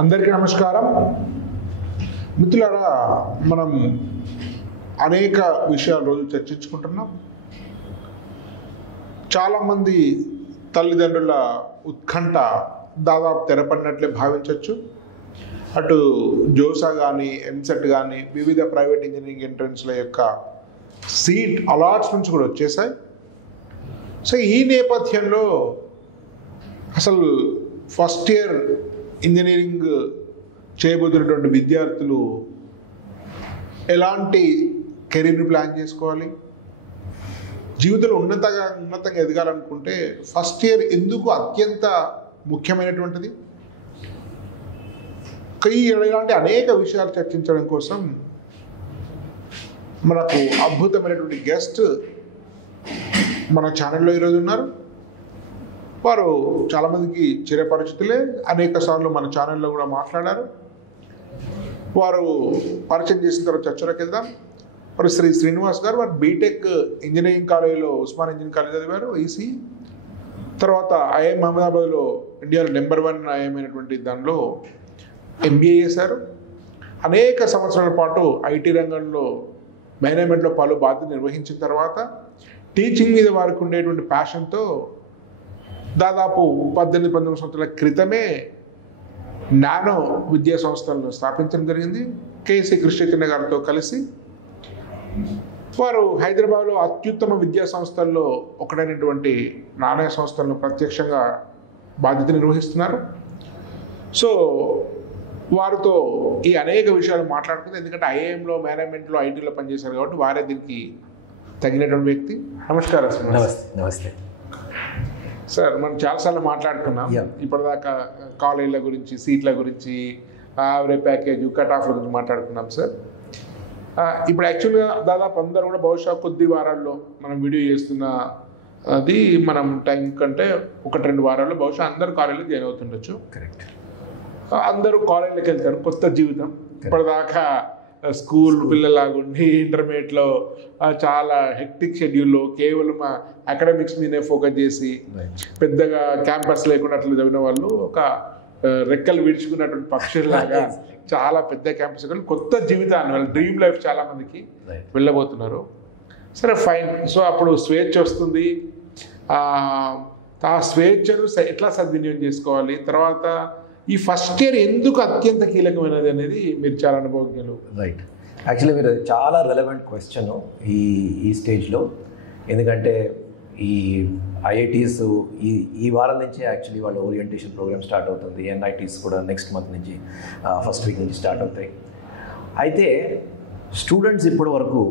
అందరికీ నమస్కారం మిత్రులారా. మనం అనేక విషయాలు రోజు చర్చించుకుంటున్నాం. చాలామంది తల్లిదండ్రుల ఉత్కంఠ దాదాపు తెరపడినట్లే భావించవచ్చు. అటు జోసా కానీ ఎంసెట్ కానీ వివిధ ప్రైవేట్ ఇంజనీరింగ్ ఎంట్రన్స్ల యొక్క సీట్ అలాట్స్మెంట్స్ కూడా వచ్చేసాయి. సో ఈ నేపథ్యంలో అసలు ఫస్ట్ ఇయర్ ఇంజనీరింగ్ చేయబోతున్నటువంటి విద్యార్థులు ఎలాంటి కెరీర్ని ప్లాన్ చేసుకోవాలి, జీవితంలో ఉన్నతంగా ఎదగాలనుకుంటే ఫస్ట్ ఇయర్ ఎందుకు అత్యంత ముఖ్యమైనటువంటిది, ఇలాంటి అనేక విషయాలు చర్చించడం కోసం మనకు అద్భుతమైనటువంటి గెస్ట్ మన ఛానల్లో ఈరోజు ఉన్నారు. వారు చాలామందికి చిరపరిచితులే, అనేక సార్లు మన ఛానల్లో కూడా మాట్లాడారు. వారు పరిచయం చేసిన తర్వాత చర్చలోకి వెళ్దాం. వారు శ్రీ శ్రీనివాస్ గారు. వారు బీటెక్ ఇంజనీరింగ్ కాలేజీలో ఉస్మాన్ ఇంజనీరింగ్ కాలేజ్ చదివారు, ఈసీ. తర్వాత ఐఐఎం అహ్మదాబాద్లో ఇండియాలో నెంబర్ 1 ఐఐఎం అయినటువంటి దానిలో ఎంబీఏ చేశారు. అనేక సంవత్సరాల పాటు ఐటీ రంగంలో మేనేజ్మెంట్లో పలు బాధ్యతలు నిర్వహించిన తర్వాత టీచింగ్ మీద వారికి ఉండేటువంటి ప్యాషన్తో దాదాపు 18-19 సంవత్సరాల క్రితమే నానో విద్యా సంస్థలను స్థాపించడం జరిగింది. కేసీ కృష్ణచంద్ర గారితో కలిసి వారు హైదరాబాద్లో అత్యుత్తమ విద్యా సంస్థల్లో ఒకటైనటువంటి నానో సంస్థలను ప్రత్యక్షంగా బాధ్యత నిర్వహిస్తున్నారు. సో వారితో ఈ అనేక విషయాలు మాట్లాడుకుంది. ఎందుకంటే ఐఐఎంలో మేనేజ్మెంట్లో ఐటీలో పనిచేశారు కాబట్టి వారే దీనికి తగినటువంటి వ్యక్తి. నమస్కారం సార్. నమస్తే సార్. మనం చాలాసార్లు మాట్లాడుకున్నాం ఇప్పటిదాకా. కాలేజీల గురించి, సీట్ల గురించి, యావరేజ్ ప్యాకేజ్, కట్ ఆఫ్ల గురించి మాట్లాడుకున్నాం సార్. ఇప్పుడు యాక్చువల్గా దాదాపు అందరూ కూడా బహుశా కొద్ది వారాల్లో మనం వీడియో చేస్తున్న అది మనం టైం కంటే 1-2 వారాల్లో బహుశా అందరూ కాలేజీలో జాయిన్ అవుతుండొచ్చు. కరెక్ట్. అందరూ కాలేజీలోకి వెళ్తారు. కొత్త జీవితం. ఇప్పటిదాకా స్కూల్ పిల్లలాగుండి ఇంటర్మీడియట్లో చాలా హెక్టిక్ షెడ్యూల్లో కేవలం అకాడమిక్స్ మీదే ఫోకస్ చేసి పెద్దగా క్యాంపస్ లేకుండా అట్లా చదివిన వాళ్ళు ఒక రెక్కలు విడుచుకున్నటువంటి పక్షుల్లాగా చాలా పెద్ద క్యాంపస్ కొత్త జీవితాన్ని, వాళ్ళ డ్రీమ్ లైఫ్ చాలా మందికి వెళ్ళబోతున్నారు. సరే, ఫైన్. సో అప్పుడు స్వేచ్ఛ వస్తుంది. ఆ స్వేచ్ఛను ఎట్లా సద్వినియోగం చేసుకోవాలి, తర్వాత ఈ ఫస్ట్ ఇయర్ ఎందుకు అత్యంత కీలకమైనది అనేది మీరు చాలా అనుభవజ్ఞులు. రైట్. యాక్చువల్లీ మీరు చాలా రెలవెంట్ క్వశ్చన్ ఈ స్టేజ్లో. ఎందుకంటే ఈ ఐఐటీస్ ఈ వారం నుంచి యాక్చువల్లీ వాళ్ళ ఓరియంటేషన్ ప్రోగ్రామ్ స్టార్ట్ అవుతుంది. ఎన్ఐటీస్ కూడా నెక్స్ట్ మంత్ నుంచి ఫస్ట్ వీక్ నుంచి స్టార్ట్ అవుతాయి. అయితే స్టూడెంట్స్ ఇప్పటి వరకు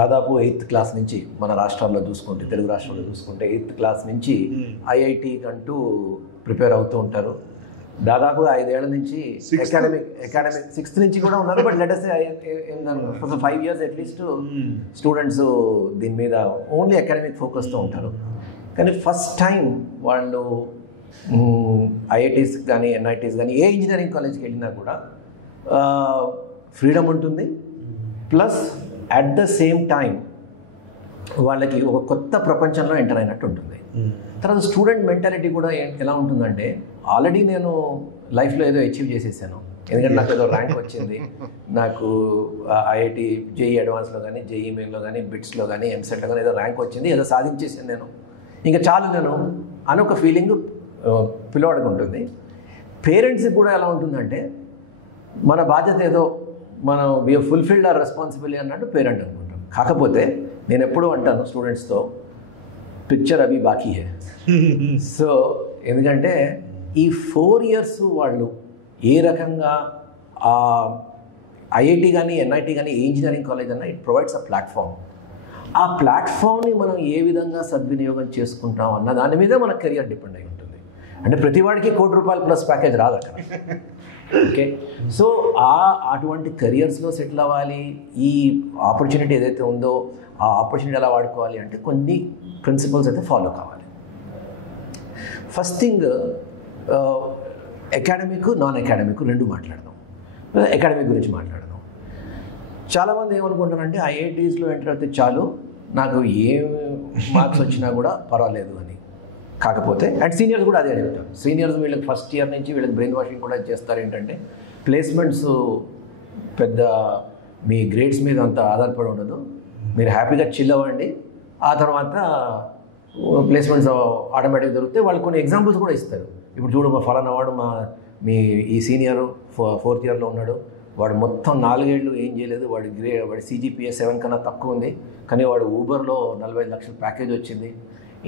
దాదాపు 8th క్లాస్ నుంచి మన రాష్ట్రాల్లో చూసుకుంటే, తెలుగు రాష్ట్రాల్లో చూసుకుంటే 8th క్లాస్ నుంచి ఐఐటీ కంటూ ప్రిపేర్ అవుతూ ఉంటారు. దాదాపు 5 ఏళ్ల నుంచి అకాడమిక్ 6th నుంచి కూడా ఉన్నారు. But let us say 5 years at least students దీని మీద ఓన్లీ అకాడమిక్ ఫోకస్తో ఉంటారు. కానీ ఫస్ట్ టైం వాళ్ళు ఐఐటీస్ కానీ ఎన్ఐటీస్ కానీ ఏ ఇంజనీరింగ్ కాలేజ్కి వెళ్ళినా కూడా ఫ్రీడమ్ ఉంటుంది. Plus at the same time వాళ్ళకి ఒక కొత్త ప్రపంచంలో ఎంటర్ అయినట్టు ఉంటుంది. తర్వాత స్టూడెంట్ మెంటాలిటీ కూడా ఎలా ఉంటుందంటే, ఆల్రెడీ నేను లైఫ్లో ఏదో అచీవ్ చేసేసాను, ఎందుకంటే నాకు ఏదో ర్యాంక్ వచ్చింది, నాకు ఐఐటి జేఈ అడ్వాన్స్లో కానీ జేఈ మెయిన్లో కానీ బిట్స్లో కానీ ఎంసెట్లో కానీ ఏదో ర్యాంక్ వచ్చింది, ఏదో సాధించేసాను నేను, ఇంకా చాలు నేను అని ఒక ఫీలింగ్ పిల్లవాడికి ఉంటుంది. పేరెంట్స్కి కూడా ఎలా ఉంటుందంటే, మన బాధ్యత ఏదో మనం వీ ఫుల్ఫిల్డ్ అవర్ రెస్పాన్సిబిలిటీ అన్నట్టు పేరెంట్ అనుకుంటాం. కాకపోతే నేను ఎప్పుడూ అంటాను స్టూడెంట్స్తో, పిక్చర్ అవి బాకీ హే. సో ఎందుకంటే ఈ 4 years వాళ్ళు ఏ రకంగా ఐఐటి కానీ ఎన్ఐటి కానీ ఏ ఇంజనీరింగ్ కాలేజ్ అన్నా ఇట్ ప్రొవైడ్స్ అ ప్లాట్ఫామ్. ఆ ప్లాట్ఫామ్ని మనం ఏ విధంగా సద్వినియోగం చేసుకుంటాం అన్న దాని మీద మన కెరియర్ డిపెండ్ అయి ఉంటుంది. అంటే ప్రతి వాడికి ₹1,00,00,000 ప్లస్ ప్యాకేజ్ రాదు అక్కడ. ఓకే. సో అటువంటి కెరియర్స్లో సెటిల్ అవ్వాలి. ఈ ఆపర్చునిటీ ఏదైతే ఉందో ఆ ఆపర్చునిటీ ఎలా వాడుకోవాలి అంటే కొన్ని ప్రిన్సిపల్స్ అయితే ఫాలో కావాలి. First thing, academic non academic రెండు మాట్లాడదాం. అకాడమిక్ గురించి మాట్లాడదాం. చాలామంది ఏమనుకుంటారంటే ఐఐటీస్లో ఎంటర్ అయితే చాలు, నాకు ఏ మార్క్స్ వచ్చినా కూడా పర్వాలేదు అని. కాకపోతే అండ్ సీనియర్స్ కూడా అదే చెప్తారు. సీనియర్స్ వీళ్ళకి ఫస్ట్ ఇయర్ నుంచి వీళ్ళకి బ్రెయిన్ వాషింగ్ కూడా చేస్తారు. ఏంటంటే ప్లేస్మెంట్స్ పెద్ద మీ గ్రేడ్స్ మీద అంత ఆధారపడి ఉండదు, మీరు హ్యాపీగా చిల్ అవ్వండి, ఆ తర్వాత ప్లేస్మెంట్స్ ఆటోమేటిక్గా దొరికితే వాళ్ళు కొన్ని ఎగ్జాంపుల్స్ కూడా ఇస్తారు. ఇప్పుడు చూడు మా ఫలానా వాడు మీ ఈ సీనియర్ 4th ఇయర్లో ఉన్నాడు, వాడు మొత్తం 4 ఏళ్ళు ఏం చేయలేదు, వాడి CGPA 7 కన్నా తక్కువ ఉంది, కానీ వాడు ఊబర్లో 45 లక్షల ప్యాకేజ్ వచ్చింది,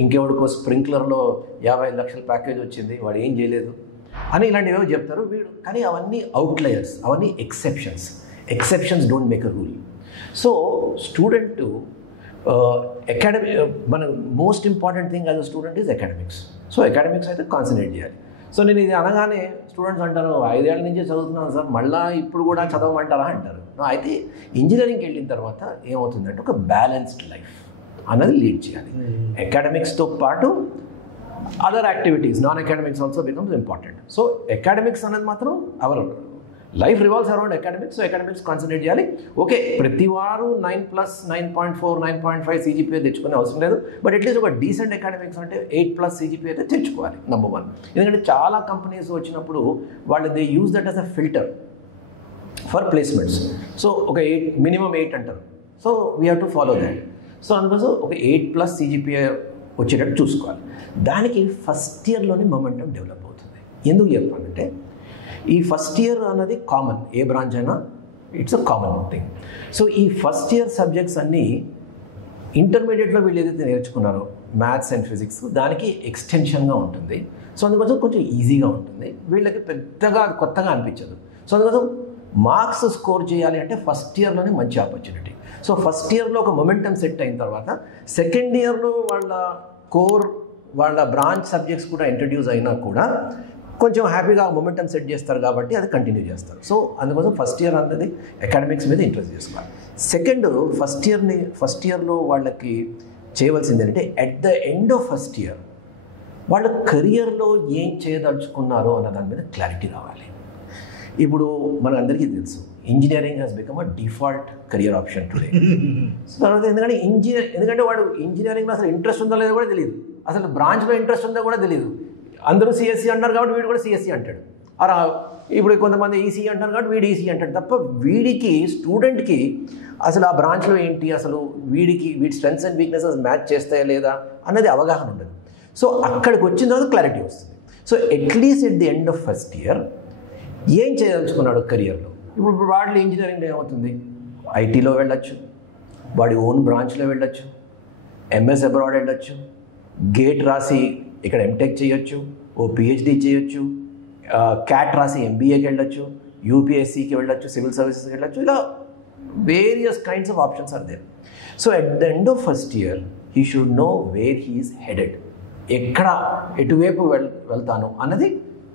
ఇంకెవడికో స్ప్రింక్లర్లో 55 లక్షల ప్యాకేజ్ వచ్చింది, వాడు ఏం చేయలేదు అని ఇలాంటివేవో చెప్తారు వీడు. కానీ అవన్నీ అవుట్లయర్స్, అవన్నీ exceptions don't make a rule. So student మన most important thing as a student is academics. So academics అయితే కాన్సన్ట్రేట్ చేయాలి. సో నేను ఇది అనగానే స్టూడెంట్స్ అంటారు 5 ఏళ్ళ నుంచే చదువుతున్నాను సార్, మళ్ళీ ఇప్పుడు కూడా చదవమంటారా అంటారు. అయితే ఇంజనీరింగ్కి వెళ్ళిన తర్వాత ఏమవుతుందంటే ఒక బ్యాలెన్స్డ్ లైఫ్ అన్నది లీడ్ చేయాలి. అకాడమిక్స్తో పాటు other activities, non academics also becomes important. So academics అనేది మాత్రం our life revolves around academics. So academics concentrate చేయాలి. ఓకే, ప్రతి వారు 9+, 9.4, 9.5 CGPA తెచ్చుకునే అవసరం లేదు, బట్ అట్లీస్ట్ ఒక డీసెంట్ అకాడమిక్స్ అంటే 8+ CGPA అయితే తెచ్చుకోవాలి, నెంబర్ 1. ఎందుకంటే చాలా కంపెనీస్ వచ్చినప్పుడు వాళ్ళు they use that as a filter for placements. So ఒక 8, minimum 8 అంటారు. So we have to follow that. So అందుకోసం ఒక 8+ CGPA వచ్చేటట్టు చూసుకోవాలి. దానికి ఫస్ట్ ఇయర్లోనే మొమెంటం డెవలప్ అవుతుంది. ఎందుకు చెప్పాలంటే ఈ ఫస్ట్ ఇయర్ అన్నది కామన్, ఏ బ్రాంచ్ అయినా it's a common thing. So ఈ ఫస్ట్ ఇయర్ సబ్జెక్ట్స్ అన్నీ ఇంటర్మీడియట్లో వీళ్ళు ఏదైతే నేర్చుకున్నారో మ్యాథ్స్ అండ్ ఫిజిక్స్, దానికి ఎక్స్టెన్షన్గా ఉంటుంది. సో అందుకోసం కొంచెం ఈజీగా ఉంటుంది, వీళ్ళకి పెద్దగా కొత్తగా అనిపించదు. సో అందుకోసం మార్క్స్ స్కోర్ చేయాలి అంటే ఫస్ట్ ఇయర్లోనే మంచి ఆపర్చునిటీ. సో ఫస్ట్ ఇయర్లో ఒక మొమెంటం సెట్ అయిన తర్వాత సెకండ్ ఇయర్లో వాళ్ళ బ్రాంచ్ సబ్జెక్ట్స్ కూడా ఇంట్రడ్యూస్ అయినా కూడా కొంచెం హ్యాపీగా మొమెంటం సెట్ చేస్తారు కాబట్టి అది కంటిన్యూ చేస్తారు. సో అందుకోసం ఫస్ట్ ఇయర్ అనేది అకాడమిక్స్ మీద ఇంట్రెస్ట్ చేసుకోవాలి. సెకండ్, ఫస్ట్ ఇయర్లో వాళ్ళకి చేయవలసింది ఏంటంటే at the end of first year వాళ్ళ కెరియర్లో ఏం చేయదలుచుకున్నారో అన్న దాని మీద క్లారిటీ రావాలి. ఇప్పుడు మనందరికీ తెలుసు engineering has become a default career option today. తర్వాత ఎందుకంటే వాడు ఇంజనీరింగ్లో అసలు ఇంట్రెస్ట్ ఉందో లేదో కూడా తెలియదు, అసలు బ్రాంచ్లో ఇంట్రెస్ట్ ఉందో కూడా తెలియదు. అందరూ CSE అంటారు కాబట్టి వీడు కూడా CSE అంటాడు. అలా ఇప్పుడు కొంతమంది ECE అంటారు కాబట్టి వీడు ECE అంటాడు తప్ప వీడికి స్టూడెంట్కి అసలు ఆ బ్రాంచ్లో ఏంటి, అసలు వీడి స్ట్రెంగ్స్ అండ్ వీక్నెసెస్ మ్యాచ్ చేస్తాయా లేదా అన్నది అవగాహన ఉండదు. సో అక్కడికి వచ్చిన తర్వాత క్లారిటీ వస్తుంది. So at least at the end of first year ఏం చేయదలుచుకున్నాడు కెరియర్లో. ఇప్పుడు వాడిలో ఇంజనీరింగ్లో ఏమవుతుంది, ఐటీలో వెళ్ళొచ్చు, వాడి ఓన్ బ్రాంచ్లో వెళ్ళొచ్చు, MS అబ్రాడ్ వెళ్ళొచ్చు, గేట్ రాసి ఇక్కడ MTech చేయొచ్చు, ఓ PhD చేయొచ్చు, CAT రాసి MBAకి వెళ్ళొచ్చు, UPSCకి వెళ్ళొచ్చు, సివిల్ సర్వీసెస్కి వెళ్ళొచ్చు. ఇలా various kinds of options are there. So at the end of first year he should know where he is headed, ఎటువైపు వెళ్తాను అన్నది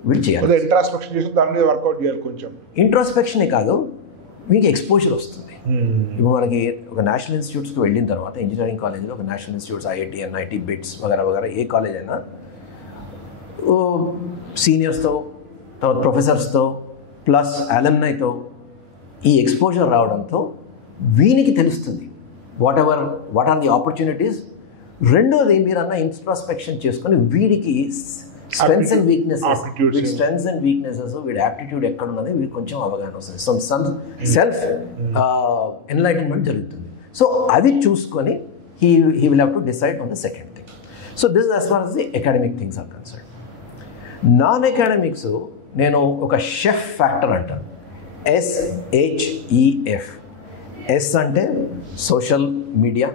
వీళ్ళు చేయాలి. ఇంట్రాస్పెక్షన్ చేసి దాని మీద వర్కౌట్ చేయాలి. కొంచెం ఇంట్రాస్పెక్షనే కాదు, మీకు ఎక్స్పోజర్ వస్తుంది. ఇప్పుడు మనకి ఒక నేషనల్ ఇన్స్టిట్యూట్స్కి వెళ్ళిన తర్వాత ఇంజనీరింగ్ కాలేజ్లో ఒక national institutes IIT, NIT, BITS వగైరా ఏ కాలేజ్ అయినా సీనియర్స్తో, తర్వాత ప్రొఫెసర్స్తో ప్లస్ అలమ్నైతో ఈ ఎక్స్పోజర్ రావడంతో వీనికి తెలుస్తుంది వాట్ ఆర్ ది ఆపర్చునిటీస్. రెండోది మీరు అన్న ఇంట్రాస్పెక్షన్ చేసుకొని వీడికి స్ట్రెంగ్స్ అండ్ వీక్నెసెస్ వీడి యాప్టిట్యూడ్ ఎక్కడ ఉన్నది వీడికి కొంచెం అవగాహన వస్తుంది. సమ్ సెల్ఫ్ ఎన్లైటన్మెంట్ జరుగుతుంది. సో అది చూసుకొని he will have to decide on the second thing. So this as far as the academic things are concern. Non academics నేను ఒక షెఫ్ ఫ్యాక్టర్ అంటాను, SHEF. S అంటే సోషల్ మీడియా,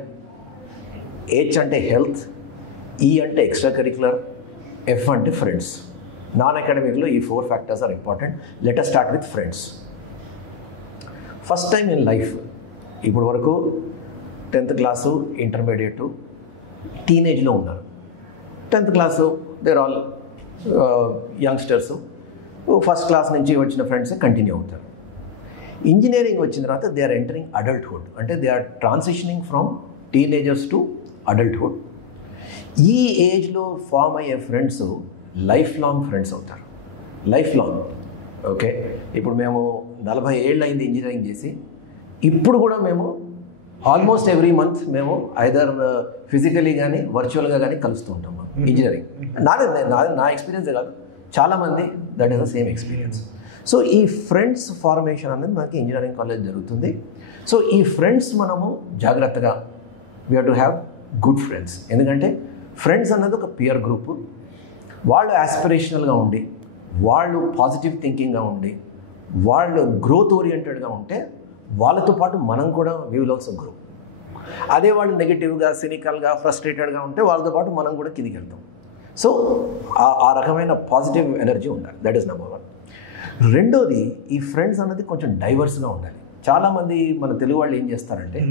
H అంటే health, E అంటే extra curricular, F అంటే friends. Non అకాడమిక్లో ఈ 4 factors are important. Let us start with friends. First time in life, ఇప్పుడు వరకు 10th క్లాసు, ఇంటర్మీడియట్, టీనేజ్లో ఉన్నారు. 10th class they're all youngsters, first class నుంచి వచ్చిన ఫ్రెండ్స్ కంటిన్యూ అవుతారు. ఇంజనీరింగ్ వచ్చిన తర్వాత దే ఆర్ ఎంటరింగ్ అడల్ట్హుడ్, అంటే they are transitioning from teenagers to adulthood. ఈ ఏజ్లో ఫామ్ అయ్యే ఫ్రెండ్స్ లైఫ్ లాంగ్ ఫ్రెండ్స్ అవుతారు, లైఫ్ లాంగ్. ఓకే, ఇప్పుడు మేము 40 ఏళ్ళు అయింది ఇంజనీరింగ్ చేసి, ఇప్పుడు కూడా మేము ఆల్మోస్ట్ ఎవ్రీ మంత్ మేము ఐదర్ ఫిజికలీ కానీ వర్చువల్గా కానీ కలుస్తూ ఉంటాం ఇంజనీరింగ్. నా ఎక్స్పీరియన్స్ కాదు, చాలామంది that is the same experience. So ఈ ఫ్రెండ్స్ ఫార్మేషన్ అనేది మనకి ఇంజనీరింగ్ కాలేజ్ జరుగుతుంది. సో ఈ ఫ్రెండ్స్ మనము జాగ్రత్తగా we have to have good friends. ఎందుకంటే ఫ్రెండ్స్ అన్నది ఒక పియర్ గ్రూపు. వాళ్ళు యాస్పిరేషనల్గా ఉండి, వాళ్ళు పాజిటివ్ థింకింగ్గా ఉండి, వాళ్ళు గ్రోత్ ఓరియంటెడ్గా ఉంటే వాళ్ళతో పాటు మనం కూడా వీ విల్ ఆల్సో గ్రో. అదే వాళ్ళు నెగిటివ్గా, సినికల్గా, ఫ్రస్ట్రేటెడ్గా ఉంటే వాళ్ళతో పాటు మనం కూడా కిందికి వెళ్తాం. సో ఆ రకమైన పాజిటివ్ ఎనర్జీ ఉండాలి. That is number 1. రెండోది, ఈ ఫ్రెండ్స్ అన్నది కొంచెం డైవర్స్గా ఉండాలి. చాలామంది మన తెలుగు వాళ్ళు ఏం చేస్తారంటే,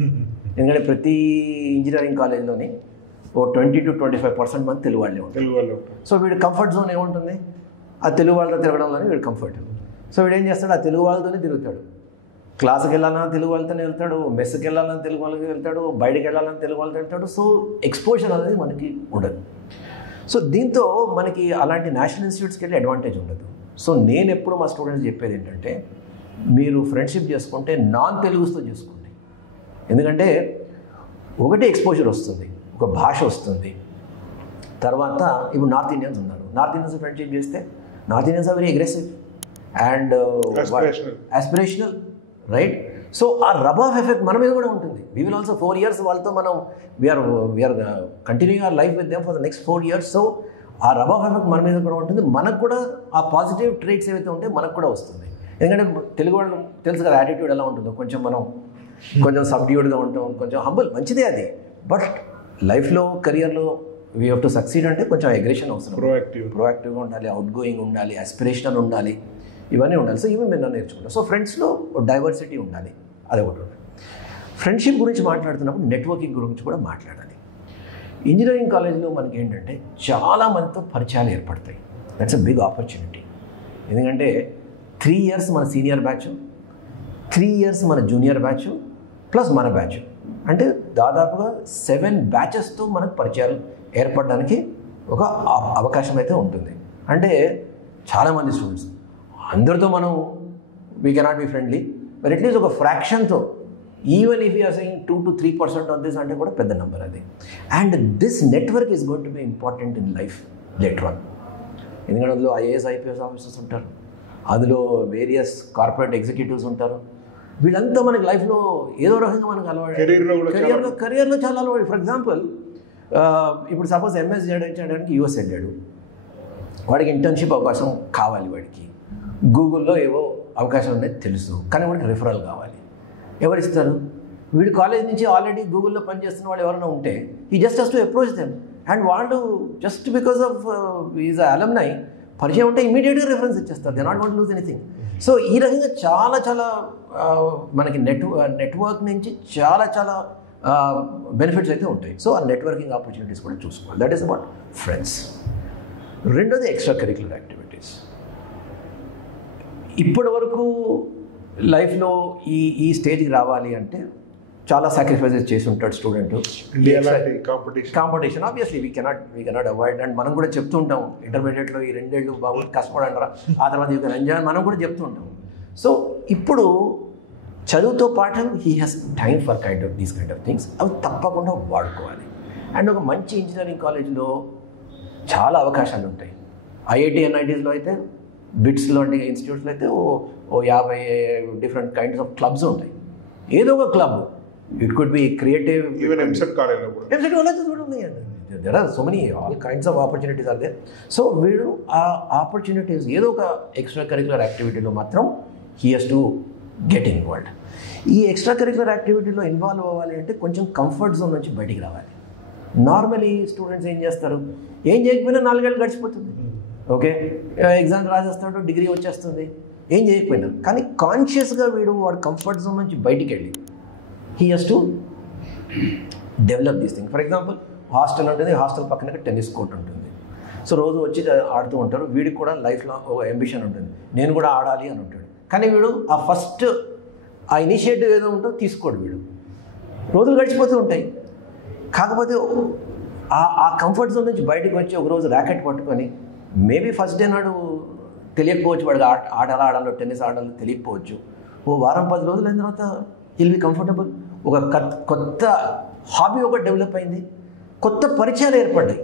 ఎందుకంటే ప్రతి ఇంజనీరింగ్ కాలేజ్లోని ఓ 20 to 25% మంది తెలుగు వాళ్ళే ఉంటారు. సో వీడి కంఫర్ట్ జోన్ ఏముంటుంది, ఆ తెలుగు వాళ్ళతో తిరగడంలోనే వీడు కంఫర్ట్. సో వీడు ఏం చేస్తాడు, ఆ తెలుగు వాళ్ళతోనే తిరుగుతాడు. క్లాస్కి వెళ్ళాలన్నా తెలుగు వాళ్ళతోనే వెళ్తాడు, మెస్కి వెళ్ళాలని తెలుగు వాళ్ళకి వెళ్తాడు, బయటకు వెళ్ళాలని తెలుగు వాళ్ళతో వెళ్తాడు. సో ఎక్స్పోజర్ అనేది మనకి ఉండదు. సో దీంతో మనకి అలాంటి నేషనల్ ఇన్స్టిట్యూట్స్కి వెళ్ళి అడ్వాంటేజ్ ఉండదు. సో నేను ఎప్పుడు మా స్టూడెంట్స్ చెప్పేది ఏంటంటే, మీరు ఫ్రెండ్షిప్ చేసుకుంటే నాన్ తెలుగుతో చేసుకోండి. ఎందుకంటే ఒకటి ఎక్స్పోజర్ వస్తుంది, ఒక భాష వస్తుంది. తర్వాత ఇప్పుడు నార్త్ ఇండియన్స్ ఉన్నారు, నార్త్ ఇండియన్స్ ఫ్రెండ్షిప్ చేస్తే north Indians are very aggressive and aspirational, right? So ఆ రబ్ ఆఫ్ ఎఫెక్ట్ మన మీద కూడా ఉంటుంది. వీ విల్ ఆల్సో 4 years వాళ్ళతో మనం we are continuing our life with them for the next 4 years. So ఆ రబ్ ఆఫ్ ఎఫెక్ట్ మన మీద కూడా ఉంటుంది. మనకు కూడా ఆ పాజిటివ్ ట్రేట్స్ ఏవైతే ఉంటే మనకు కూడా వస్తుంది. ఎందుకంటే తెలుగు వాళ్ళు తెలుసు కదా యాటిట్యూడ్ ఎలా ఉంటుందో, కొంచెం సబ్డ్యూడ్గా ఉంటాం, కొంచెం హంబుల్, మంచిదే అది. బట్ లైఫ్లో, కెరియర్లో వీ హ్యావ్ టు సక్సీడ్ అంటే కొంచెం అగ్రెషన్ అవసరం. ప్రోయాక్టివ్గా ఉండాలి, అవుట్ గోయింగ్ ఉండాలి, ఆస్పిరేషనల్ ఉండాలి, ఇవన్నీ ఉండాలి. సో ఇవి మేము నేర్చుకుంటాం. సో ఫ్రెండ్స్లో డైవర్సిటీ ఉండాలి, అది ఒకటి ఉండాలి. ఫ్రెండ్షిప్ గురించి మాట్లాడుతున్నప్పుడు నెట్వర్కింగ్ గురించి కూడా మాట్లాడాలి. ఇంజనీరింగ్ కాలేజ్లో మనకి ఏంటంటే చాలా మందితో పరిచయాలు ఏర్పడతాయి. That's a big opportunity. ఎందుకంటే 3 years మన సీనియర్ బ్యాచ్, 3 years మన జూనియర్ బ్యాచ్, ప్లస్ మన బ్యాచ్, అంటే దాదాపుగా 7 batchesతో మనకు పరిచయాలు ఏర్పడడానికి ఒక అవకాశం అయితే ఉంటుంది. అంటే చాలామంది స్టూడెంట్స్ అందరితో మనం we cannot be friendly, but at least ఒక ఫ్రాక్షన్తో, even if you're saying 2 to 3% of this అంటే కూడా పెద్ద నెంబర్ అది. And this network is going to be important in life later on. ఎందుకంటే అందులో IAS, IPS ఆఫీసర్స్ ఉంటారు, అందులో వేరియస్ కార్పొరేట్ ఎగ్జిక్యూటివ్స్ ఉంటారు. వీళ్ళంతా మనకి లైఫ్లో ఏదో రకంగా మనకు అలవాటు, కెరియర్లో చాలా అలవాటు. ఫర్ ఎగ్జాంపుల్, ఇప్పుడు సపోజ్ MS చేయడానికి US వెళ్ళాడు, వాడికి ఇంటర్న్షిప్ అవకాశం కావాలి, వాడికి గూగుల్లో ఏవో అవకాశాలు అనేది తెలుసు, కానీ వాడికి రిఫరల్ కావాలి. ఎవరు ఇస్తారు? వీడు కాలేజ్ నుంచి ఆల్రెడీ గూగుల్లో పనిచేస్తున్న వాళ్ళు ఎవరైనా ఉంటే ఈ just has to approach them, and వాళ్ళు just because of his alumni పరిచయం ఉంటే ఇమీడియట్గా రిఫరెన్స్ ఇచ్చేస్తారు. They not want lose anything. So ఈ రకంగా చాలా మనకి నెట్వర్క్ నుంచి చాలా బెనిఫిట్స్ అయితే ఉంటాయి. సో ఆ నెట్వర్కింగ్ ఆపర్చునిటీస్ కూడా చూసుకోవాలి. That is about friends. రెండోది ఎక్స్ట్రా కరిక్యులర్ యాక్టివిటీస్. ఇప్పటి వరకు లైఫ్లో ఈ స్టేజ్కి రావాలి అంటే చాలా సాక్రిఫైసెస్ చేసి ఉంటాడు student. Competition obviously we cannot avoid. And మనం కూడా చెప్తూ ఉంటాం, ఇంటర్మీడియట్లో ఈ 2 years బాబు కష్టపడంటారా, ఆ తర్వాత యూ కెన్ ఎంజాయ్, మనం కూడా చెప్తూ ఉంటాం. సో ఇప్పుడు చదువుతో పాటు he has time for these kind of things. అవి తప్పకుండా వాడుకోవాలి. అండ్ ఒక మంచి ఇంజనీరింగ్ కాలేజ్లో చాలా అవకాశాలు ఉంటాయి. IIT, NITsలో అయితే, బిట్స్లో అంటే ఇన్స్టిట్యూట్స్లో అయితే ఓ 50 డిఫరెంట్ కైండ్స్ ఆఫ్ క్లబ్స్ ఉంటాయి. ఏదో ఒక club, it could be creative, even EAMCET కాలేజ్లో కూడా ఉన్నాయండి. There are so many all kinds of opportunities are there. So వీడు ఆ ఆపర్చునిటీస్ ఏదో ఒక ఎక్స్ట్రా కరిక్యులర్ యాక్టివిటీలో మాత్రం he has to get involved. ఈ ఎక్స్ట్రా కరిక్యులర్ యాక్టివిటీలో ఇన్వాల్వ్ అవ్వాలి అంటే కొంచెం కంఫర్ట్ జోన్ నుంచి బయటికి రావాలి. నార్మలీ స్టూడెంట్స్ ఏం చేస్తారు, ఏం చేయకపోయినా 4 ఏళ్ళు గడిచిపోతుంది. ఓకే, ఎగ్జామ్ రాసేస్తాడు, డిగ్రీ వచ్చేస్తుంది, ఏం చేయకపోయినా. కానీ కాన్షియస్గా వాడు కంఫర్ట్ జోన్ నుంచి బయటికి వెళ్ళి he has to develop this thing. For example, hostel ఉంటుంది, హాస్టల్ పక్కన టెన్నిస్ కోర్ట్ ఉంటుంది. సో రోజు వచ్చి ఆడుతూ ఉంటారు. వీడికి కూడా లైఫ్లో ఒక అంబిషన్ ఉంటుంది, నేను కూడా ఆడాలి అని ఉంటాడు. కానీ వీడు ఆ ఇనిషియేటివ్ ఏదో ఉంటో తీసుకోడు. వీడు రోజులు గడిచిపోతూ ఉంటాయి. కాకపోతే ఆ కంఫర్ట్ జోన్ నుంచి బయటకు వచ్చి ఒకరోజు ర్యాకెట్ పట్టుకొని, మేబీ ఫస్ట్ డే నాడు తెలియకపోవచ్చు, వాడికి ఆట ఎలా ఆడాలో, టెన్నిస్ ఆడాలో తెలియకపోవచ్చు. ఓ వారం 10 రోజులు అయిన తర్వాత విల్ బి కంఫర్టబుల్. ఒక కొత్త హాబీ ఒకటి డెవలప్ అయింది, కొత్త పరిచయాలు ఏర్పడ్డాయి.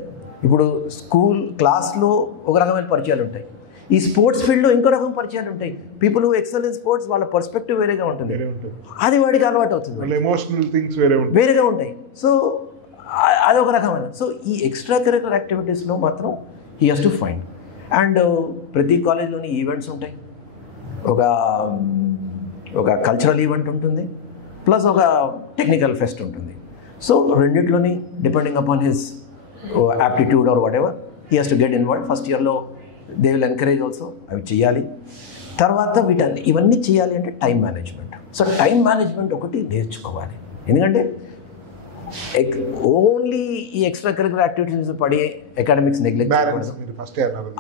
ఇప్పుడు స్కూల్ క్లాస్లో ఒక రకమైన పరిచయాలు ఉంటాయి, ఈ స్పోర్ట్స్ ఫీల్డ్లో ఇంకో రకం పరిచయాలు ఉంటాయి. People who excel in sports వాళ్ళ పర్స్పెక్టివ్ వేరేగా ఉంటుంది, అది వాడికి అలవాటు అవుతుంది, ఎమోషనల్ థింగ్స్ వేరేగా ఉంటాయి. సో అదొక రకమైన. సో ఈ ఎక్స్ట్రా కరిక్యులర్ యాక్టివిటీస్లో మాత్రం he has to find. And ప్రతి కాలేజ్లోని ఈవెంట్స్ ఉంటాయి, ఒక కల్చరల్ ఈవెంట్ ఉంటుంది, ప్లస్ ఒక టెక్నికల్ ఫెస్ట్ ఉంటుంది. సో రెండిట్లోని depending upon his aptitude or whatever he has to get involve. First ఇయర్లో దే విల్ ఎంకరేజ్ ఆల్సో, అవి చేయాలి. తర్వాత ఇవన్నీ చేయాలి అంటే time management. So time management ఒకటి నేర్చుకోవాలి, ఎందుకంటే ఓన్లీ ఈ ఎక్స్ట్రా కరిక్యులర్ యాక్టివిటీస్ పడి అకాడమిక్స్ నెగ్లెక్ట్ చేయకూడదు.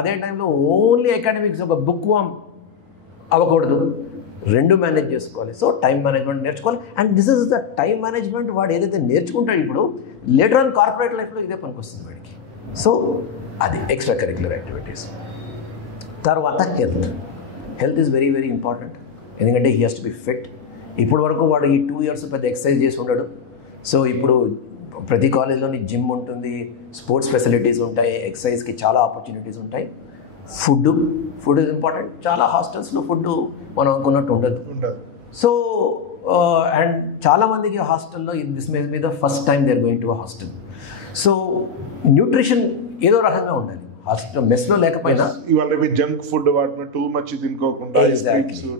అదే టైంలో ఓన్లీ అకాడమిక్స్ ఒక బుక్ వామ్ అవ్వకూడదు, రెండు మేనేజ్ చేసుకోవాలి. సో టైం మేనేజ్మెంట్ నేర్చుకోవాలి. And this is the time management వాడు ఏదైతే నేర్చుకుంటాడు ఇప్పుడు లేటర్ ఆన్ కార్పొరేట్ లైఫ్లో ఇదే పనికొస్తుంది వాడికి. సో అది ఎక్స్ట్రా కరిక్యులర్ యాక్టివిటీస్. తర్వాత health is very very important, ఎందుకంటే he has to be fit. ఇప్పుడు వరకు వాడు ఈ 2 years పెద్ద ఎక్సర్సైజ్ చేసి ఉండడు. సో ఇప్పుడు ప్రతి కాలేజ్లోని జిమ్ ఉంటుంది, స్పోర్ట్స్ ఫెసిలిటీస్ ఉంటాయి, ఎక్సర్సైజ్కి చాలా ఆపర్చునిటీస్ ఉంటాయి. Food is important. చాలా హాస్టల్స్లో ఫుడ్ మనం అనుకున్నట్టు ఉండదు. సో అండ్ చాలామందికి హాస్టల్లో this may be the first time they are going to a hostel. So nutrition ఏదో రకంగా ఉండాలి. హాస్టల్ మెస్లో లేకపోయినా ఇవాళ జంక్ ఫుడ్ వాటిని టూ మచ్ తినుకోకుండా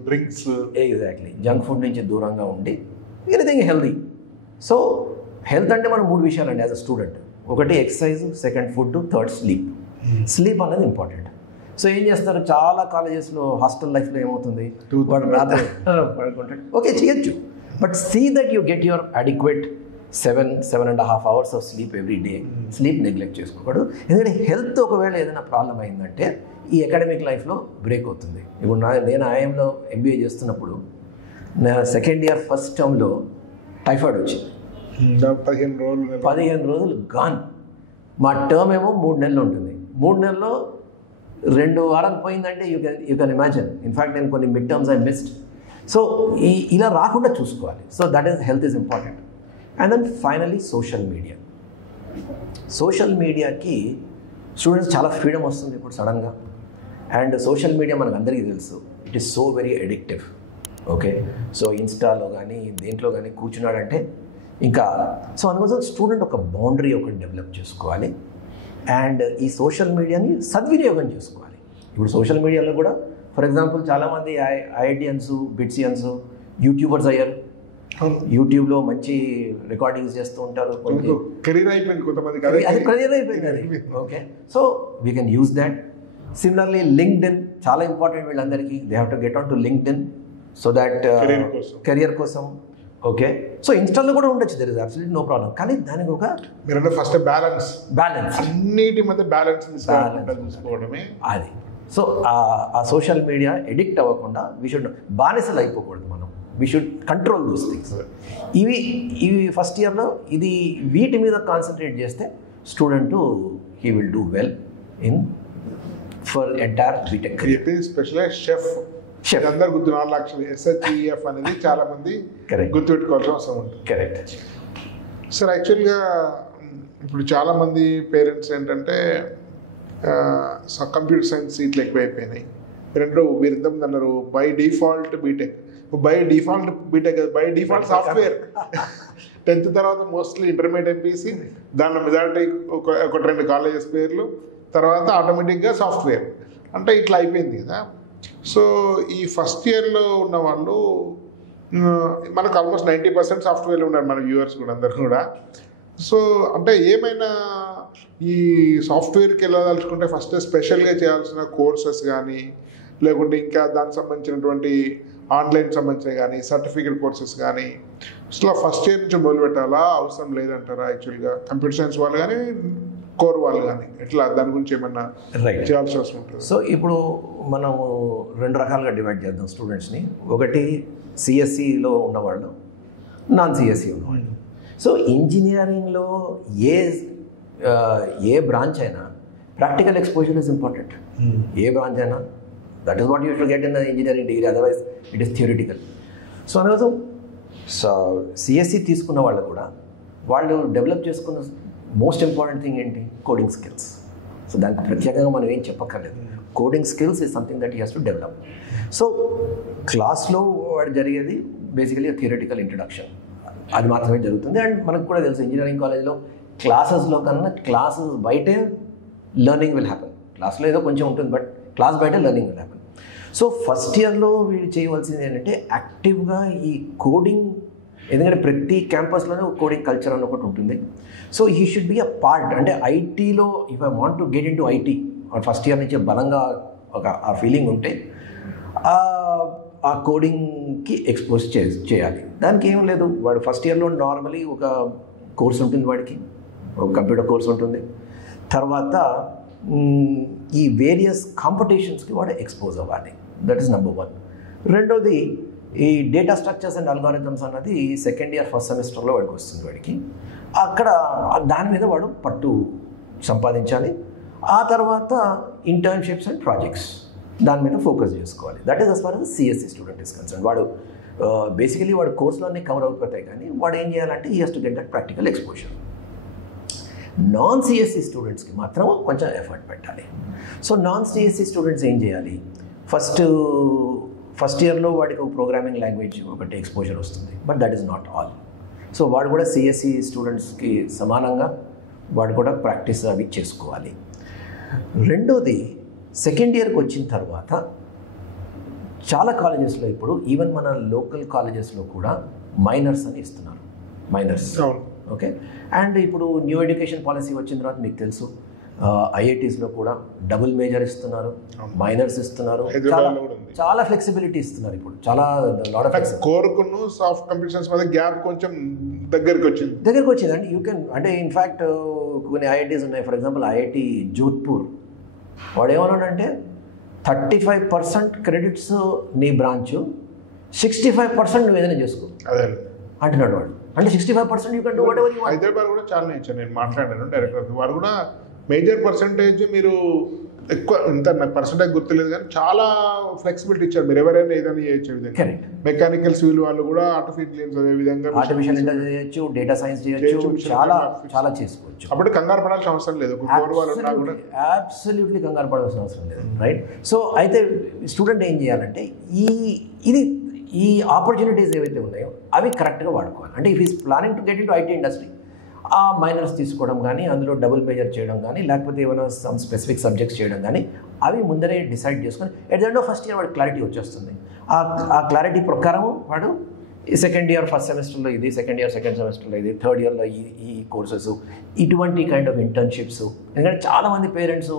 డ్రింక్స్, ఎగ్జాక్ట్లీ జంక్ ఫుడ్ నుంచి దూరంగా ఉండి ఎనీథింగ్ హెల్దీ. సో హెల్త్ అంటే మనం 3 విషయాలండి యాజ్ అ స్టూడెంట్. ఒకటి exercise, second food, third sleep అనేది ఇంపార్టెంట్. సో ఏం చేస్తారు చాలా కాలేజెస్లో హాస్టల్ లైఫ్లో ఏమవుతుంది, వాడు రాత్రి పడుకుంటాడు. ఓకే చేయొచ్చు, but see that you get your adequate 7.5 hours of sleep every day. Sleep neglect చేసుకోకూడదు, ఎందుకంటే హెల్త్ ఒకవేళ ఏదైనా ప్రాబ్లం అయిందంటే ఈ అకాడమిక్ లైఫ్లో బ్రేక్ అవుతుంది. ఇప్పుడు నేను ఐఎంలో MBA చేస్తున్నప్పుడు నా సెకండ్ ఇయర్ ఫస్ట్ టర్మ్లో టైఫాయిడ్ వచ్చింది. 15 రోజులు గాన్. మా టర్మ్ ఏమో 3 నెలలు ఉంటుంది. 3 నెలల్లో 2 వారాలు పోయిందంటే యూ కెన్ ఇమాజిన్. ఇన్ఫ్యాక్ట్ నేను కొన్ని mid terms I missed. So ఇలా రాకుండా చూసుకోవాలి. So that is health is important. And then finally social మీడియాకి స్టూడెంట్స్ చాలా ఫ్రీడమ్ వస్తుంది ఇప్పుడు సడన్గా. అండ్ సోషల్ మీడియా మనకు అందరికీ తెలుసు, it is so very addictive. Okay, so ఇన్స్టాలో కానీ దేంట్లో కానీ కూర్చున్నాడంటే ఇంకా. సో అందుకోసం స్టూడెంట్ ఒక బౌండరీ ఒకటి డెవలప్ చేసుకోవాలి. అండ్ ఈ సోషల్ మీడియాని సద్వినియోగం చేసుకోవాలి. ఇప్పుడు సోషల్ మీడియాలో కూడా ఫర్ ఎగ్జాంపుల్ చాలామంది ఐఐటియన్స్, బిట్సియన్స్ యూట్యూబర్స్ అయ్యారు. యూట్యూబ్లో మంచి రికార్డింగ్స్ చేస్తూ ఉంటారు. కెరీర్ అయిపోయింది కొంతమంది, అది కెరీర్ అయిపోయింది అది. Okay, so we can use that. Similarly LinkedIn చాలా ఇంపార్టెంట్ వీళ్ళందరికీ. They have to get on to LinkedIn so that career కోసం. ఓకే, సో ఇన్స్టాల్లో కూడా ఉండొచ్చు, there is absolutely no problem. కానీ దానికి ఒక మీరు ఫస్ట్ బ్యాలెన్స్ అన్నిటి మధ్య బ్యాలెన్స్ తీసుకోవడమే అది. సో ఆ సోషల్ మీడియా ఎడిక్ట్ అవ్వకుండా వీ షుడ్ బానిసలు అయిపోకూడదు మనం. We should control those things. ఇవి ఫస్ట్ ఇయర్లో వీటి మీద కాన్సన్ట్రేట్ చేస్తే student he will do well in for entire BTech. Specialise షెఫ్ అందరు గుర్తు 4 లక్షలు SHEF అనేది చాలా మంది గుర్తుపెట్టుకోవాల్సిన అవసరం ఉంటుంది. Correct sir. యాక్చువల్గా ఇప్పుడు చాలామంది పేరెంట్స్ ఏంటంటే కంప్యూటర్ సైన్స్ సీట్లు ఎక్కువైపోయినాయి. మీరు ఇంతకుముందు అన్నారు by default BTech by default software. 10th తర్వాత మోస్ట్లీ ఇంటర్మీడియట్ MPC, దానిలో మెజారిటీ ఒక 2 కాలేజెస్ పేర్లు, తర్వాత ఆటోమేటిక్గా సాఫ్ట్వేర్ అంటే ఇట్లా అయిపోయింది కదా. సో ఈ ఫస్ట్ ఇయర్లో ఉన్న వాళ్ళు మనకు ఆల్మోస్ట్ 90% సాఫ్ట్వేర్లో ఉన్నారు మన వ్యూవర్స్ కూడా అందరు కూడా. సో అంటే ఏమైనా ఈ సాఫ్ట్వేర్కి వెళ్ళదలుచుకుంటే ఫస్ట్ స్పెషల్గా చేయాల్సిన కోర్సెస్ కానీ లేకుంటే ఇంకా దానికి సంబంధించినటువంటి ఆన్లైన్ సంబంధించిన కానీ సర్టిఫికేట్ కోర్సెస్ కానీ అసలు ఫస్ట్ ఇయర్ నుంచి మొదలు పెట్టాలా, అవసరం లేదంటారా? యాక్చువల్గా కంప్యూటర్ సైన్స్ వాళ్ళు కానీ కోర్ వాళ్ళు కానీ ఎట్లా దాని గురించి ఏమన్నా చేయాల్సి అవసరం ఉంటుంది? సో ఇప్పుడు మనం 2 రకాలుగా డివైడ్ చేద్దాం స్టూడెంట్స్ని. ఒకటి CSEలో ఉన్నవాళ్ళు, నాన్ CSE ఉన్నవాళ్ళు. సో ఇంజనీరింగ్లో ఏ బ్రాంచ్ అయినా ప్రాక్టికల్ ఎక్స్పోజర్ ఇస్ ఇంపార్టెంట్. ఏ బ్రాంచ్ అయినా that is what you should get in engineering degree, otherwise it is theoretical. So అందుకోసం సో సిఎస్సి తీసుకున్న వాళ్ళు కూడా వాళ్ళు డెవలప్ చేసుకున్న మోస్ట్ ఇంపార్టెంట్ థింగ్ ఏంటి? Coding skills. సో దానికి ప్రత్యేకంగా మనం ఏం చెప్పక్కర్లేదు. Coding skills is something that he has to develop. So క్లాస్లో వాడు జరిగేది బేసికలీ థియరటికల్ ఇంట్రడక్షన్, అది మాత్రమే జరుగుతుంది. అండ్ మనకు కూడా తెలుసు ఇంజనీరింగ్ కాలేజ్లో క్లాసెస్లో కన్నా క్లాసెస్ బయటే లెర్నింగ్ విల్ హ్యాపన్. క్లాస్లో ఏదో కొంచెం ఉంటుంది, బట్ క్లాస్ బయట learning will happen. So first ఇయర్లో వీళ్ళు చేయవలసింది ఏంటంటే యాక్టివ్గా ఈ కోడింగ్, ఎందుకంటే ప్రతి క్యాంపస్లోనే ఒక కోడింగ్ కల్చర్ అని ఒకటి ఉంటుంది. So he should be a part. అంటే ఐటీలో if I want to get in to IT first year నుంచి బలంగా ఒక ఆ ఫీలింగ్ ఉంటే ఆ కోడింగ్కి ఎక్స్పోజ్ చేయాలి. దానికి ఏం లేదు, వాడు ఫస్ట్ ఇయర్లో నార్మలీ ఒక కోర్స్ ఉంటుంది, వాడికి ఒక కంప్యూటర్ కోర్స్ ఉంటుంది. తర్వాత ఈ వేరియస్ కాంపిటీషన్స్కి వాడు ఎక్స్పోజ్ అవ్వాలి. That is number 1. రెండోది ఈ డేటా స్ట్రక్చర్స్ అండ్ అల్గారిథమ్స్ అన్నది సెకండ్ ఇయర్ ఫస్ట్ సెమిస్టర్లో వాడికి వస్తుంది. వాడికి అక్కడ దాని మీద వాడు పట్టు సంపాదించాలి. ఆ తర్వాత ఇంటర్న్షిప్స్ అండ్ ప్రాజెక్ట్స్ దాని మీద ఫోకస్ చేసుకోవాలి. That is as far as CSE student is concern. వాడు బేసికలీ వాడు కోర్సులో అన్నీ కవర్ అయిపోతాయి, కానీ వాడు ఏం చేయాలంటే he has to get that practical exposure. Non CSE స్టూడెంట్స్కి మాత్రం కొంచెం ఎఫర్ట్ పెట్టాలి. సో నాన్ సిఎస్సి స్టూడెంట్స్ ఏం చేయాలి? ఫస్ట్ ఇయర్లో వాడికి ఒక ప్రోగ్రామింగ్ లాంగ్వేజ్ ఒకటి ఎక్స్పోజర్ వస్తుంది, but that is not all. So వాడు కూడా సిఎస్సి స్టూడెంట్స్కి సమానంగా వాడు కూడా ప్రాక్టీస్ అవి చేసుకోవాలి. రెండోది సెకండ్ ఇయర్కి వచ్చిన తర్వాత చాలా కాలేజెస్లో ఇప్పుడు ఈవెన్ మన లోకల్ కాలేజెస్లో కూడా మైనర్స్ అని ఇస్తున్నారు. Minors, okay. అండ్ ఇప్పుడు న్యూ ఎడ్యుకేషన్ పాలసీ వచ్చిన తర్వాత మీకు తెలుసు ఐఐటీస్లో కూడా డబుల్ మేజర్ ఇస్తున్నారు, మైనర్స్ ఇస్తున్నారు, చాలా ఫ్లెక్సిబిలిటీ ఇస్తున్నారు. ఇప్పుడు చాలా లాట్ ఆఫ్ కోరుకున్న సాఫ్ట్ కంప్యూటర్స్ మధ్య గ్యాప్ కొంచెం దగ్గరికి వచ్చింది అండి. యూ కెన్, అంటే ఇన్ఫ్యాక్ట్ కొన్ని ఐఐటీస్ ఉన్నాయి. ఫర్ ఎగ్జాంపుల్ ఐఐటి జోధ్పూర్ వాడు ఏమన్నాడంటే 35% క్రెడిట్స్ నీ బ్రాంచ్, 65% నువ్వు ఏదైనా చేసుకో అంటున్నాడు వాడు. అంటే 65% you can do what ever you want. Hyderabad కూడా చాలా నేర్చాను, నేను మాట్లాడాను డైరెక్టర్. వారు కూడా మేజర్ పర్సంటేజ్ మీరు ఎక్కువ, ఇంత నాకు పర్సంటేజ్ గుర్తులేదు కానీ చాలా ఫ్లెక్సిబిలిటీ ఇచ్చారు. మీరు ఎవరైనా ఏదైనా చేయొచ్చే విధంగా. మెకానికల్ సివిల్ వాళ్ళు కూడా ఆర్టిఫిషియల్ చదివే విధంగా, ఆర్టిఫిషియల్ ఇంటెలిజెన్స్ చేయొచ్చు, డేటా సైన్స్ చేయొచ్చు, చాలా చేసుకోవచ్చు. అప్పుడు కంగారు పడాల్సిన అవసరం లేదు. అబ్సల్యూట్లీ కంగారు పడాల్సిన అవసరం లేదు, రైట్? సో అయితే స్టూడెంట్ ఏం చేయాలంటే ఈ ఆపర్చునిటీస్ ఏవైతే ఉన్నాయో అవి కరెక్ట్గా వాడుకోవాలి. అంటే if is planning to get in to IT industry, ఆ మైనర్స్ తీసుకోవడం కానీ, అందులో డబుల్ మేజర్ చేయడం కానీ, లేకపోతే ఏమైనా సమ్ స్పెసిఫిక్ సబ్జెక్ట్స్ చేయడం కానీ, అవి ముందరే డిసైడ్ చేసుకొని at the end of first year వాడికి క్లారిటీ వచ్చేస్తుంది. ఆ క్లారిటీ ప్రకారం వాడు ఈ సెకండ్ ఇయర్ ఫస్ట్ సెమిస్టర్లో ఇది, సెకండ్ ఇయర్ సెకండ్ సెమిస్టర్లో ఇది, థర్డ్ ఇయర్లో ఈ కోర్సెస్, ఇటువంటి కైండ్ ఆఫ్ ఇంటర్న్షిప్స్. ఎందుకంటే చాలామంది పేరెంట్స్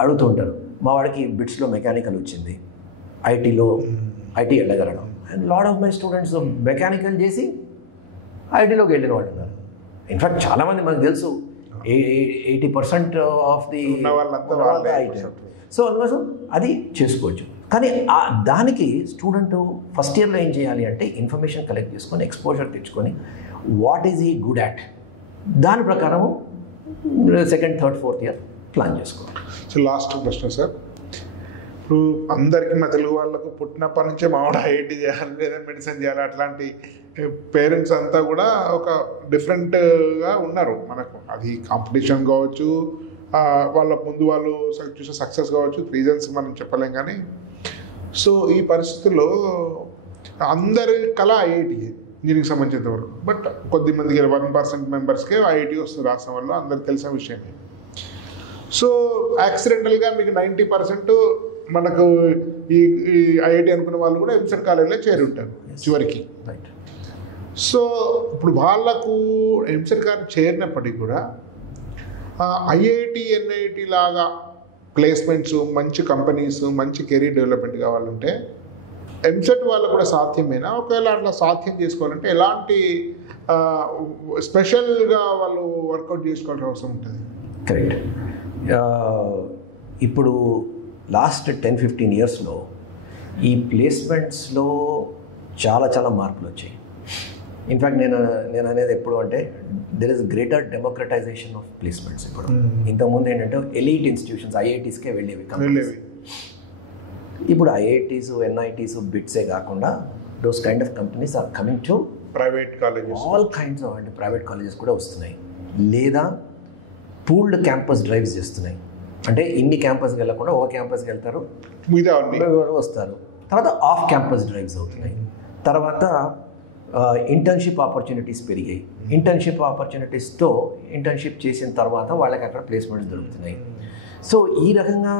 అడుగుతూ ఉంటారు, మా వాడికి బిట్స్లో మెకానికల్ వచ్చింది, ఐటీ వెళ్ళగలడం. And lot of my students mechanical చేసి ఐటీలోకి వెళ్ళిన వాళ్ళు ఉన్నారు. ఇన్ఫ్యాక్ట్ చాలామంది మనకు తెలుసు 80% ఆఫ్ ది ఐటీ. సో అందుకోసం అది చేసుకోవచ్చు. కానీ దానికి స్టూడెంట్ ఫస్ట్ ఇయర్లో ఏం చేయాలి అంటే ఇన్ఫర్మేషన్ కలెక్ట్ చేసుకొని, ఎక్స్పోజర్ తెచ్చుకొని, వాట్ ఈజ్ ఈ గుడ్ యాట్, దాని ప్రకారం second, third, fourth year plan చేసుకోవాలి. సో లాస్ట్ ప్రశ్న సార్, ఇప్పుడు అందరికీ మా తెలుగు వాళ్ళకు పుట్టినప్పటి నుంచే మావాడు ఐఐటీ చేయాలి లేదా మెడిసిన్ చేయాలి, అట్లాంటి పేరెంట్స్ అంతా కూడా ఒక డిఫరెంట్గా ఉన్నారు మనకు. అది కాంపిటీషన్ కావచ్చు, వాళ్ళ ముందు వాళ్ళు చూసే సక్సెస్ కావచ్చు, రీజన్స్ మనం చెప్పలేం. కానీ సో ఈ పరిస్థితుల్లో అందరి కళ ఐఐటీ ఇంజనీరింగ్ సంబంధించినంత వరకు, బట్ కొద్దిమందికి 1% మెంబర్స్కే ఐఐటీ వస్తుంది రాష్ట్రం వల్ల, అందరికి తెలిసిన విషయమే. సో యాక్సిడెంటల్గా మీకు 90% మనకు ఈ ఐఐటీ అనుకున్న వాళ్ళు కూడా ఎంసెట్ కాలేజీలో చేరి ఉంటారు చివరికి. సో ఇప్పుడు వాళ్ళకు ఎంసెట్ కాలేజ్ చేరినప్పటికీ కూడా ఐఐటి, ఎన్ఐటి లాగా ప్లేస్మెంట్స్, మంచి కంపెనీస్, మంచి కెరీర్ డెవలప్మెంట్ కావాలంటే ఎంసెట్ వాళ్ళకు కూడా సాధ్యమేనా? ఒకవేళ అట్లా సాధ్యం చేసుకోవాలంటే ఎలాంటి స్పెషల్గా వాళ్ళు వర్కౌట్ చేసుకోవాల్సిన అవసరం ఉంటుంది? కరెక్ట్. ఇప్పుడు లాస్ట్ 10-15 ఇయర్స్లో ఈ ప్లేస్మెంట్స్లో చాలా మార్పులు వచ్చాయి. ఇన్ఫ్యాక్ట్ నేను అనేది ఎప్పుడు అంటే there is greater democratisation of placements. ఇప్పుడు ఇంతకుముందు ఏంటంటే ఎలీట్ ఇన్స్టిట్యూషన్స్ ఐఐటీస్కే వెళ్ళేవి. ఇప్పుడు ఐఐటీస్, ఎన్ఐటీస్, బిట్సే కాకుండా those kind of companies are coming to private colleges, all kinds of అంటే ప్రైవేట్ కాలేజెస్ కూడా వస్తున్నాయి, లేదా పూల్డ్ క్యాంపస్ డ్రైవ్స్ చేస్తున్నాయి. అంటే ఇన్ని క్యాంపస్కి వెళ్ళకుండా ఒక క్యాంపస్కి వెళ్తారు, మిగతా వస్తారు. తర్వాత ఆఫ్ క్యాంపస్ డ్రైవ్స్ అవుతున్నాయి. తర్వాత ఇంటర్న్షిప్ ఆపర్చునిటీస్ పెరిగాయి. ఇంటర్న్షిప్ ఆపర్చునిటీస్తో ఇంటర్న్షిప్ చేసిన తర్వాత వాళ్ళకి అక్కడ ప్లేస్మెంట్స్ దొరుకుతున్నాయి. సో ఈ రకంగా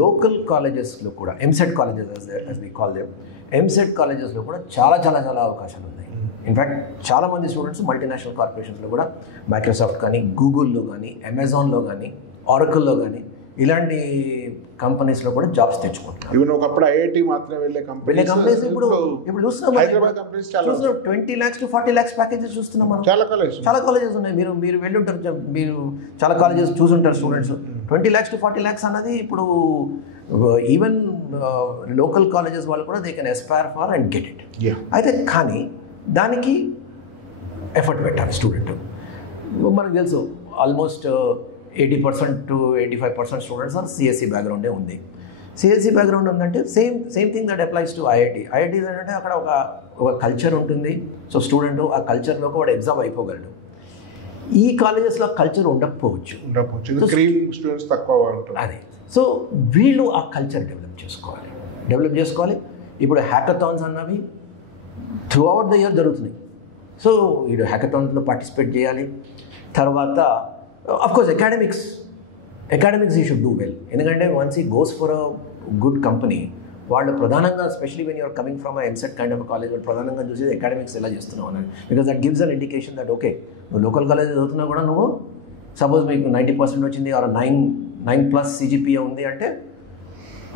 లోకల్ కాలేజెస్లో కూడా EAMCET colleges as we call them, EAMCET కాలేజెస్లో కూడా చాలా చాలా చాలా అవకాశాలు ఉన్నాయి. ఇన్ఫ్యాక్ట్ చాలామంది స్టూడెంట్స్ మల్టీనేషనల్ కార్పొరేషన్స్లో కూడా మైక్రోసాఫ్ట్ కానీ, గూగుల్లో కానీ, అమెజాన్లో కానీ, ఆరకల్లో కానీ ఇలాంటి కంపెనీస్లో కూడా జాబ్స్ తెచ్చుకుంటున్నారు. ఈవెన్ ఒకప్పుడు ఐఐటి మాత్రమే వెళ్ళే కంపెనీస్ ఇప్పుడు చూస్తున్నాం. హైదరాబాద్ కంపెనీస్ చాలా 20 lakhs to 40 lakhs ప్యాకేజెస్ చూస్తున్నాం మనం. చాలా కాలేజెస్ ఉన్నాయి. మీరు వెళ్ళుంటారు, మీరు చాలా కాలేజెస్ చూసుంటారు స్టూడెంట్స్. 20 lakhs to 40 lakhs అన్నది ఇప్పుడు ఈవెన్ లోకల్ కాలేజెస్ వాళ్ళు కూడా they can aspire for and get it. అయితే కానీ దానికి ఎఫర్ట్ పెట్టాలి స్టూడెంట్. మనకు తెలుసు almost 80% to 85% students are CSE బ్యాక్గ్రౌండే ఉంది. సిఎస్సి బ్యాక్గ్రౌండ్ ఉందంటే same thing that applies to IIT. IIT ఏంటంటే అక్కడ ఒక కల్చర్ ఉంటుంది. సో స్టూడెంట్ ఆ కల్చర్లోకి వాడు ఎగ్జామ్ అయిపోగలడు. ఈ కాలేజెస్లో కల్చర్ ఉండకపోవచ్చు, స్టూడెంట్స్ తక్కువ ఉంటారు. అదే. సో వీళ్ళు ఆ కల్చర్ డెవలప్ చేసుకోవాలి. ఇప్పుడు హ్యాకథాన్స్ అన్నవి త్రూ అవుట్ ద ఇయర్ జరుగుతున్నాయి. సో వీడు హ్యాకథాన్స్లో పార్టిసిపేట్ చేయాలి. తర్వాత of course academics you should do well. ఎందుకంటే once he goes for a good company, వాళ్ళు ప్రధానంగా specially when you're coming from EAMCET kind of college, వాళ్ళు ప్రధానంగా చూసేది అకాడమిక్స్ ఎలా చేస్తున్నావు అని. Because that gives an indication that okay నువ్వు లోకల్ కాలేజ్ చదువుతున్నా కూడా నువ్వు సపోజ్ మీకు 90% వచ్చింది ఆర్ 9+ CGPA ఉంది అంటే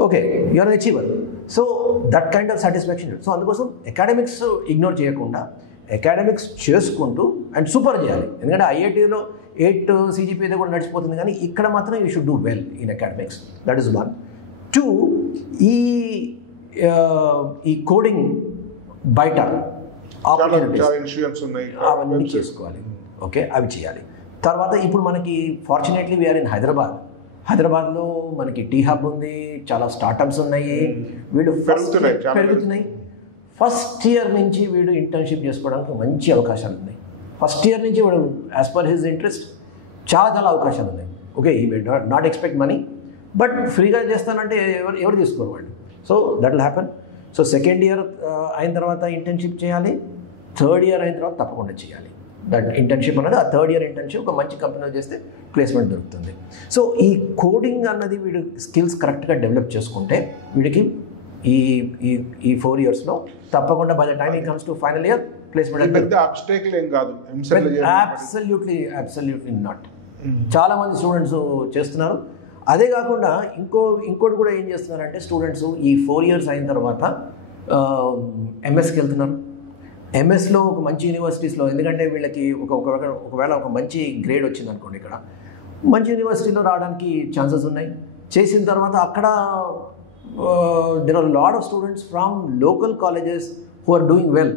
okay you're an achiever. So that kind of satisfaction. So అందుకోసం అకాడమిక్స్ ఇగ్నోర్ చేయకుండా అకాడమిక్స్ చేసుకుంటూ అండ్ సూపర్ చేయాలి. ఎందుకంటే ఐఐటీలో 8 CGPA కూడా నడిచిపోతుంది, కానీ ఇక్కడ మాత్రం you should do well in academics. That is 1. 2 ఈ కోడింగ్ బయట అవన్నీ చేసుకోవాలి. ఓకే, అవి చేయాలి. తర్వాత ఇప్పుడు మనకి ఫార్చునేట్లీ వీఆర్ ఇన్ హైదరాబాద్లో మనకి టీ హబ్ ఉంది, చాలా స్టార్టప్స్ ఉన్నాయి. వీళ్ళు పెరుగుతున్నాయి. ఫస్ట్ ఇయర్ నుంచి వీడు ఇంటర్న్షిప్ చేసుకోవడానికి మంచి అవకాశాలు ఉన్నాయి. ఫస్ట్ ఇయర్ నుంచి వాడు యాజ్ పర్ హిజ్ ఇంట్రెస్ట్ చాలా అవకాశాలు ఉన్నాయి. ఓకే, ఈ నాట్ ఎక్స్పెక్ట్ మనీ, బట్ ఫ్రీగా చేస్తానంటే ఎవరు తీసుకోరు వాళ్ళు. So that will happen. So second year అయిన తర్వాత ఇంటర్న్షిప్ చేయాలి. థర్డ్ ఇయర్ అయిన తర్వాత తప్పకుండా చేయాలి. దట్ ఇంటర్న్షిప్ అన్నది ఆ థర్డ్ ఇయర్ ఇంటర్న్షిప్ ఒక మంచి కంపెనీలో చేస్తే ప్లేస్మెంట్ దొరుకుతుంది. సో ఈ కోడింగ్ అన్నది వీడు స్కిల్స్ కరెక్ట్గా డెవలప్ చేసుకుంటే వీడికి ఈ 4 yearsలో తప్పకుండా by the time he comes to final year placement పెద్ద అబ్స్టాకిల్ ఏం కాదు. Absolutely not. చాలా మంది స్టూడెంట్స్ చేస్తున్నారు. అదే కాకుండా ఇంకోటి కూడా ఏం చేస్తున్నారంటే స్టూడెంట్స్ ఈ 4 years అయిన తర్వాత ఎంఎస్కి వెళ్తున్నారు. ఎంఎస్లో ఒక మంచి యూనివర్సిటీస్లో, ఎందుకంటే వీళ్ళకి ఒకవేళ ఒక మంచి గ్రేడ్ వచ్చింది అనుకోండి, ఇక్కడ మంచి యూనివర్సిటీలో రావడానికి ఛాన్సెస్ ఉన్నాయి. చేసిన తర్వాత అక్కడ there are a lot of students from local colleges who are doing well.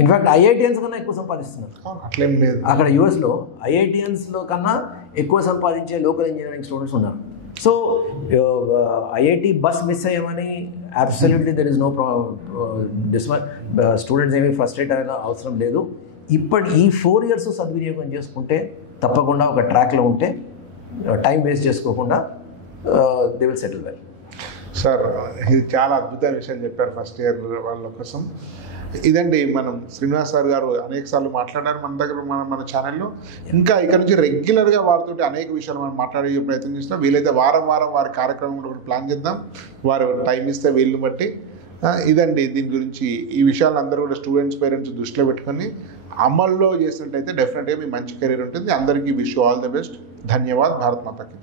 In fact IITians కన్నా ఎక్కువ సంపాదిస్తున్నారు. అట్లేం లేదు. అక్కడ యూఎస్లో ఐఐటియన్స్లో కన్నా ఎక్కువ సంపాదించే లోకల్ ఇంజనీరింగ్ స్టూడెంట్స్ ఉన్నారు. సో ఐఐటి బస్ మిస్ అయ్యామని absolutely there is no students ఏమీ ఫ్రస్ట్రేట్ అయ్యే అవసరం లేదు. ఈ 4 years సద్వినియోగం చేసుకుంటే తప్పకుండా ఒక ట్రాక్లో ఉంటే టైం వేస్ట్ చేసుకోకుండా they will settle well. Sir, ఇది చాలా అద్భుతమైన విషయం చెప్పారు ఫస్ట్ ఇయర్ వాళ్ళ కోసం. ఇదండి మనం శ్రీనివాస్ సార్ గారు అనేక సార్లు మాట్లాడారు మన దగ్గర మన ఛానల్లో. ఇంకా ఇక్కడ నుంచి రెగ్యులర్గా వారితో అనేక విషయాలు మనం మాట్లాడే ప్రయత్నం చేస్తాం. వీలైతే వారం వారి కార్యక్రమంలో కూడా ప్లాన్ చేద్దాం, వారు టైం ఇస్తే వీళ్ళని బట్టి. ఇదండి దీని గురించి ఈ విషయాలు అందరూ కూడా స్టూడెంట్స్ పేరెంట్స్ దృష్టిలో పెట్టుకొని అమల్లో చేసినట్టయితే డెఫినెట్గా మీ మంచి కెరీర్ ఉంటుంది. అందరికీ wish you all the best. ధన్యవాద్. భారత్ మాతాకి జై.